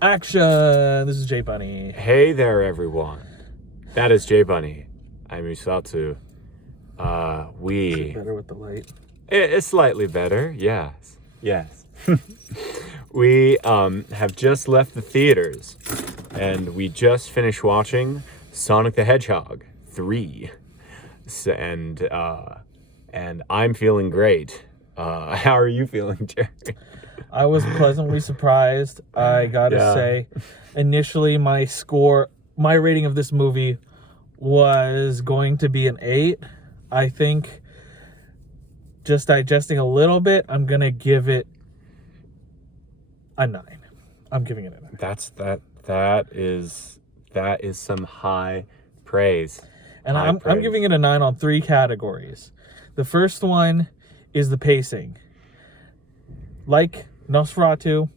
Action! This is J Bunny. Hey there, everyone. That is J Bunny. I'm Usatsu. Better with the light. It's slightly better. Yes. We have just left the theaters, and we just finished watching Sonic the Hedgehog 3. And I'm feeling great. How are you feeling, Jerry? I was pleasantly surprised. I gotta say, initially my rating of this movie was going to be an 8. I think, just digesting a little bit, I'm gonna give it a 9. I'm giving it a 9. That is some high praise. And I'm giving it a 9 on 3 categories. The first one is the pacing. Like Nosferatu,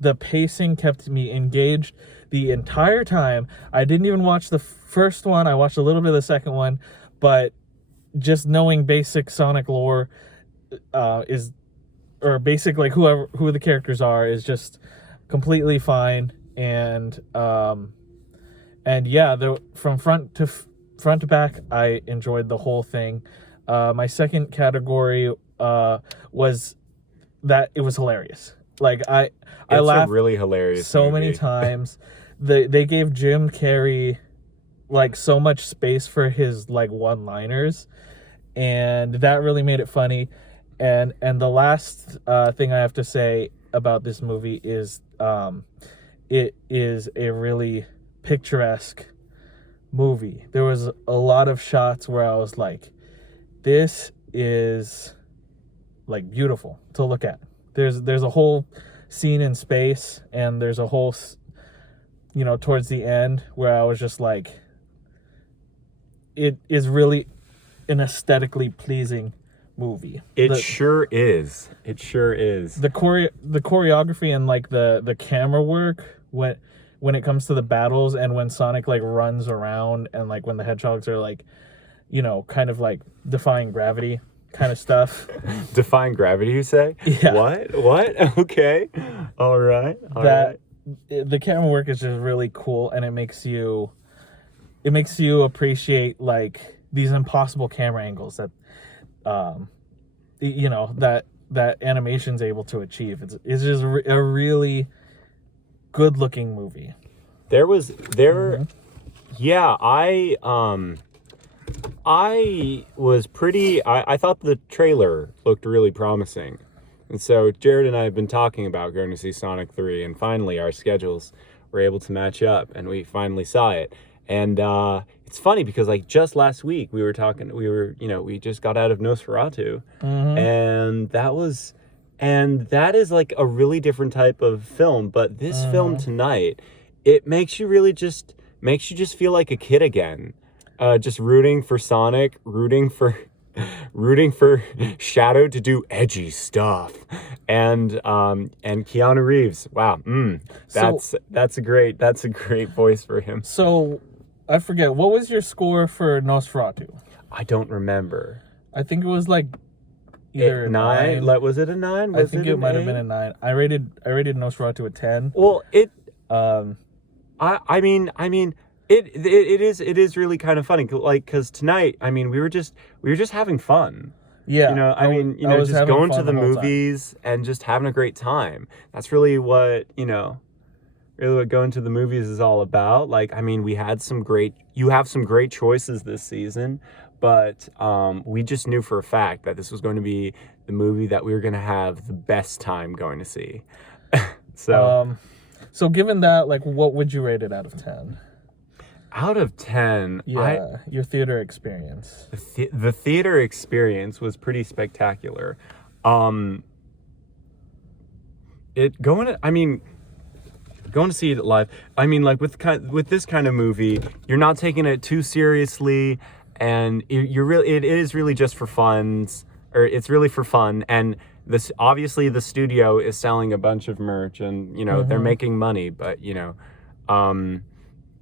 the pacing kept me engaged the entire time. I didn't even watch the first one. I watched a little bit of the second one, but just knowing basic Sonic lore or basic like who the characters are is just completely fine. And yeah, from front to back, I enjoyed the whole thing. My second category was that it was hilarious. Like I laughed a really hilarious so movie. many times. They gave Jim Carrey like so much space for his like one-liners, and that really made it funny. And the last thing I have to say about this movie is it is a really picturesque movie. There was a lot of shots where I was like, this is like beautiful to look at. There's a whole scene in space, and there's a whole, towards the end where I was just like, it is really an aesthetically pleasing movie. It sure is. The choreography and like the camera work when it comes to the battles, and when Sonic like runs around, and like when the hedgehogs are like, kind of like defying gravity kind of stuff. Defying gravity, you say? Yeah. What? Okay. All right. The camera work is just really cool, and it makes you appreciate like these impossible camera angles that that animation's able to achieve. It's just a really good looking movie. Yeah, I was pretty, I thought the trailer looked really promising. And so Jared and I have been talking about going to see Sonic 3, and finally our schedules were able to match up, and we finally saw it. And it's funny because like just last week we just got out of Nosferatu, and that is like a really different type of film. But this film tonight, it makes you just feel like a kid again. Just rooting for Sonic, rooting for Shadow to do edgy stuff, and Keanu Reeves. Wow, that's a great voice for him. So, I forget, what was your score for Nosferatu? I don't remember. I think it was like either 9. Was it a 9? I think it might have been a 9. I rated Nosferatu a 10. Well, It is really kind of funny, like, because tonight, I mean, we were just having fun. Yeah. Just going to the movies and just having a great time. That's really what going to the movies is all about. Like, I mean, you have some great choices this season, but we just knew for a fact that this was going to be the movie that we were going to have the best time going to see. So given that, like, what would you rate it out of 10? Out of 10, your theater experience. The theater experience was pretty spectacular. Going to see it live. I mean, like with this kind of movie, you're not taking it too seriously, and it is really just for fun, or it's really for fun. And this, obviously, the studio is selling a bunch of merch, and they're making money, but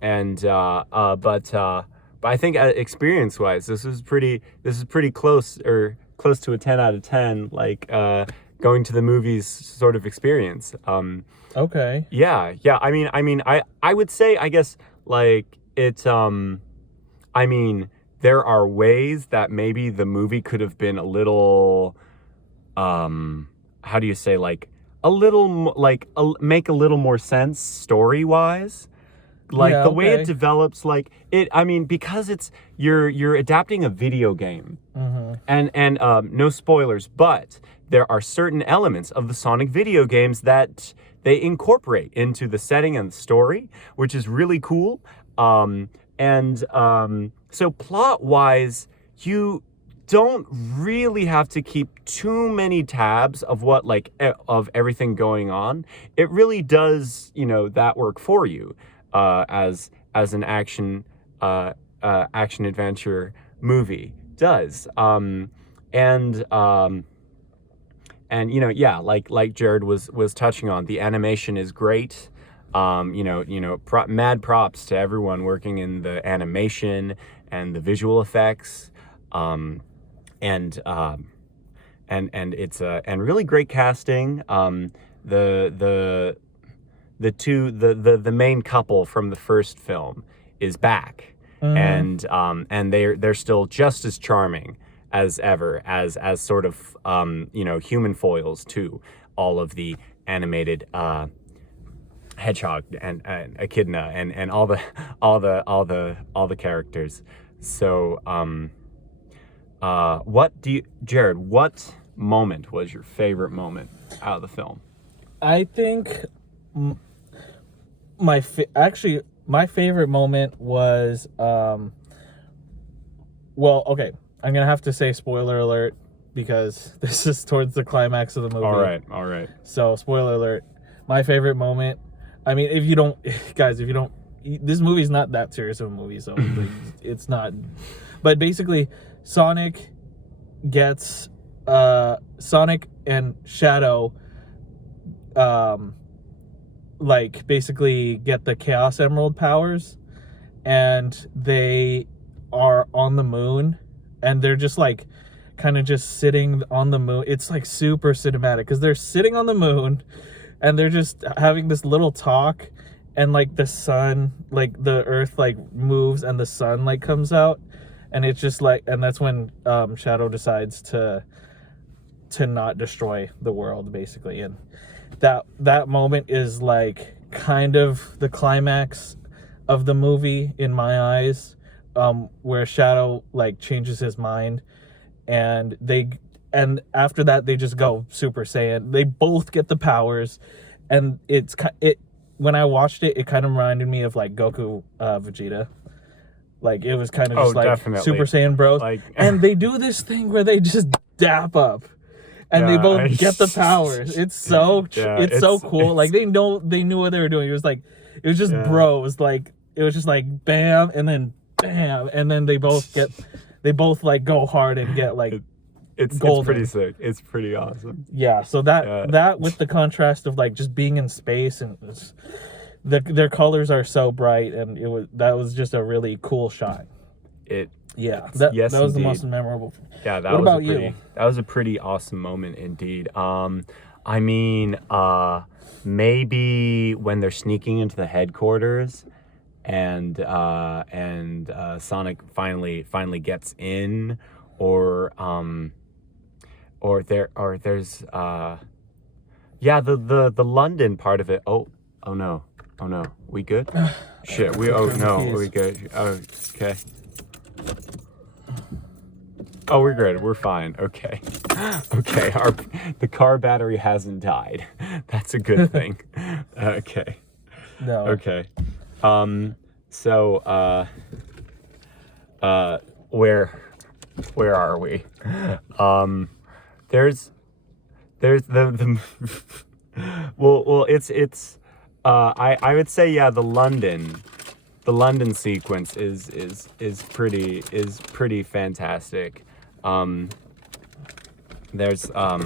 but I think experience-wise, this is pretty close to a 10 out of 10. Like going to the movies sort of experience. Okay. Yeah. I would say, I guess, like, it's, I mean, there are ways that maybe the movie could have been a little, how do you say, like, make a little more sense story-wise. Like, Yeah, the way it okay. develops, like, because you're adapting a video game. Mm-hmm. And no spoilers, but there are certain elements of the Sonic video games that they incorporate into the setting and the story, which is really cool. So plot-wise, you don't really have to keep too many tabs of what, like, of everything going on. It really does, that work for you, as an action adventure movie does. Like Jared was touching on, the animation is great. Mad props to everyone working in the animation and the visual effects. And it's and really great casting. The main couple from the first film is back, Mm-hmm. and they're still just as charming as ever, as sort of human foils to all of the animated hedgehog and echidna and all the characters. So Jared, what moment was your favorite moment out of the film? I think my favorite moment was well, okay, I'm gonna have to say spoiler alert because this is towards the climax of the movie. All right. So spoiler alert. My favorite moment. I mean, if you don't, guys, this movie's not that serious of a movie, so like, it's not. But basically, Sonic and Shadow, like, basically get the Chaos Emerald powers, and they are on the moon, and they're just like kind of just sitting on the moon. It's like super cinematic because they're sitting on the moon and they're just having this little talk, and like the sun, like the earth like moves and the sun like comes out, and it's just like, and that's when Shadow decides to not destroy the world basically. And that moment is like kind of the climax of the movie in my eyes, where Shadow like changes his mind, and after that they just go Super Saiyan. They both get the powers, and when I watched it, it kind of reminded me of like Goku, Vegeta. Like, it was kind of just like Definitely. Super Saiyan bros. Like, And they do this thing where they just dap up, and they both get the powers. It's so it's so cool. Like, they knew what they were doing. It was just bros. Like, it was just like bam and then bam, and then they both like go hard and get like it's golden. pretty sick. It's pretty awesome. Yeah, so that with the contrast of like just being in space, and their colors are so bright, and that was just a really cool shot. That was indeed. the most memorable. Yeah, What about you? That was a pretty awesome moment indeed. I mean, maybe when they're sneaking into the headquarters, and Sonic finally gets in, or there's the London part of it. Oh no, we good? Shit, we good? Okay. Oh, we're good. We're fine. Okay. The car battery hasn't died. That's a good thing. Okay. No. Okay. So, where are we? There's the well, it's I would say, yeah, the London sequence is pretty fantastic. There's I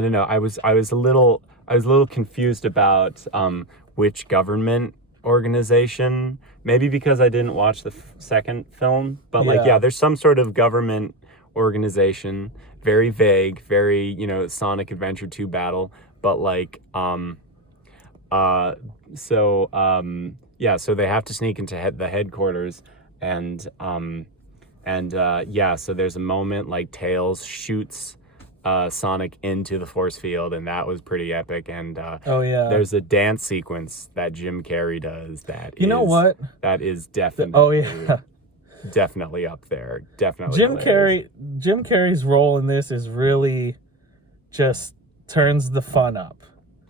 don't know. I was a little confused about which government organization. Maybe because I didn't watch the second film, but like, Yeah. yeah, there's some sort of government organization, very vague, very, Sonic Adventure 2 battle, but like so they have to sneak into the headquarters, and so there's a moment like Tails shoots Sonic into the force field, and that was pretty epic. And Oh yeah. there's a dance sequence that Jim Carrey does You know what? that is definitely Oh yeah. definitely up there. Definitely Jim Carrey's role in this is really just turns the fun up.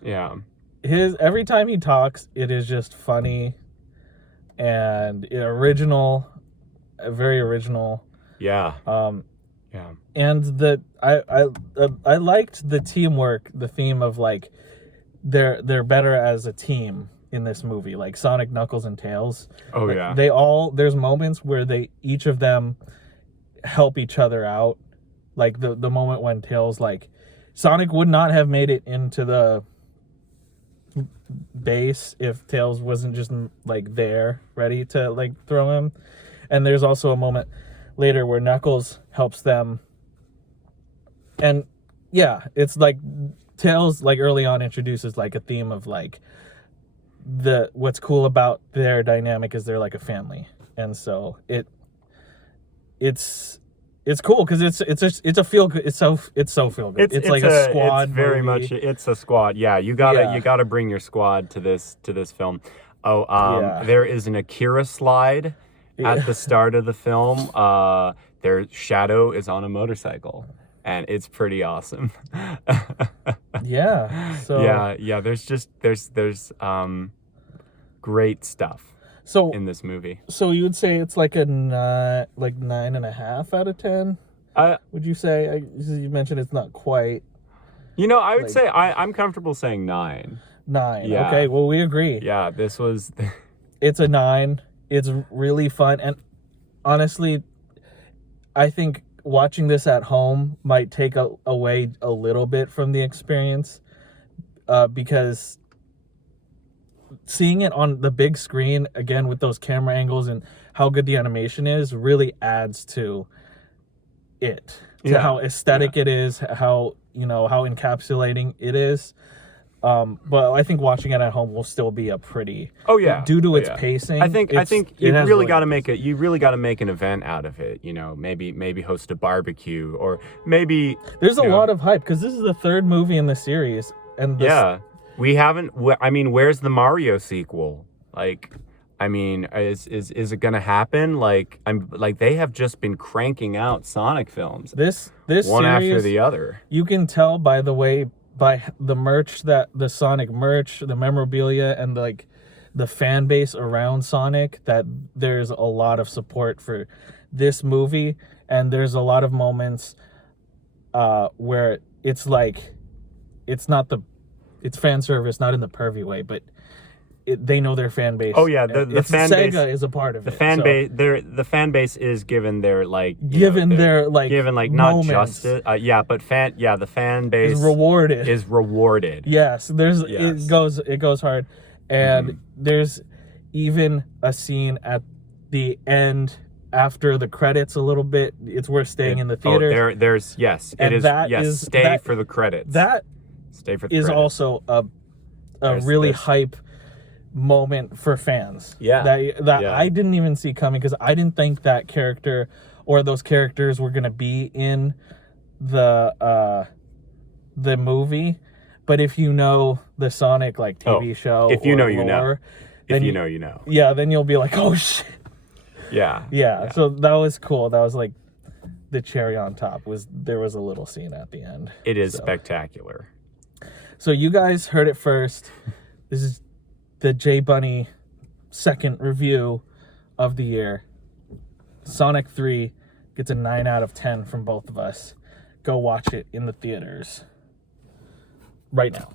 Yeah. Every time he talks, it is just funny and original, very original. Yeah. Yeah. And I liked the teamwork, the theme of like they're better as a team in this movie, like Sonic, Knuckles, and Tails. Oh like, yeah. There's moments where each of them help each other out. Like the moment when Tails, like Sonic would not have made it into the base if Tails wasn't just like there ready to like throw him. And there's also a moment later where Knuckles helps them, and yeah, it's like Tails like early on introduces like a theme of like what's cool about their dynamic is they're like a family, and so it's cool because it's a feel good. It's so feel good. It's like a squad. It's very movie. much. It's a squad. Yeah, you gotta bring your squad to this film. There is an Akira slide at the start of the film. Their Shadow is on a motorcycle, and it's pretty awesome. Yeah. So yeah. There's great stuff in this movie. So you would say it's like a 9.5 out of 10? Would you say? You mentioned it's not quite. I would say I'm comfortable saying 9. 9. Yeah. Okay. Well, we agree. Yeah. This was. It's a 9. It's really fun, and honestly, I think watching this at home might take away a little bit from the experience, because seeing it on the big screen again with those camera angles and how good the animation is really adds to it, to how aesthetic it is, how how encapsulating it is. But I think watching it at home will still be a pretty. Oh yeah. Due to its pacing, I think you really got to make it. You really got to make an event out of it. Maybe host a barbecue, or maybe there's a lot of hype because this is the third movie in the series, and we haven't. I mean, where's the Mario sequel? Like, I mean, is it gonna happen? Like, they have just been cranking out Sonic films. This one series, after the other. You can tell by the merch, that the Sonic merch, the memorabilia, and like the fan base around Sonic, that there's a lot of support for this movie, and there's a lot of moments where it's like it's fan service, not in the pervy way, but they know their fan base. Oh yeah, the fan Sega base is a part of the it. Fan base, the fan base is given their given not moments. justice. The fan base is rewarded. Yes, it goes hard, and there's even a scene at the end after the credits a little bit. It's worth staying in the theater. There's stay for the credits. That stay for the is credits. Also a really hype moment for fans. Yeah. That I didn't even see coming, because I didn't think that character or those characters were gonna be in the movie. But if you know the Sonic TV show, if you know, you lore, know. If you know, you know. Yeah, then you'll be like, oh shit. Yeah. So that was cool. That was like the cherry on top. There was a little scene at the end. It is spectacular. So you guys heard it first. This is the J Bunny second review of the year. Sonic 3 gets a 9 out of 10 from both of us. Go watch it in the theaters right now.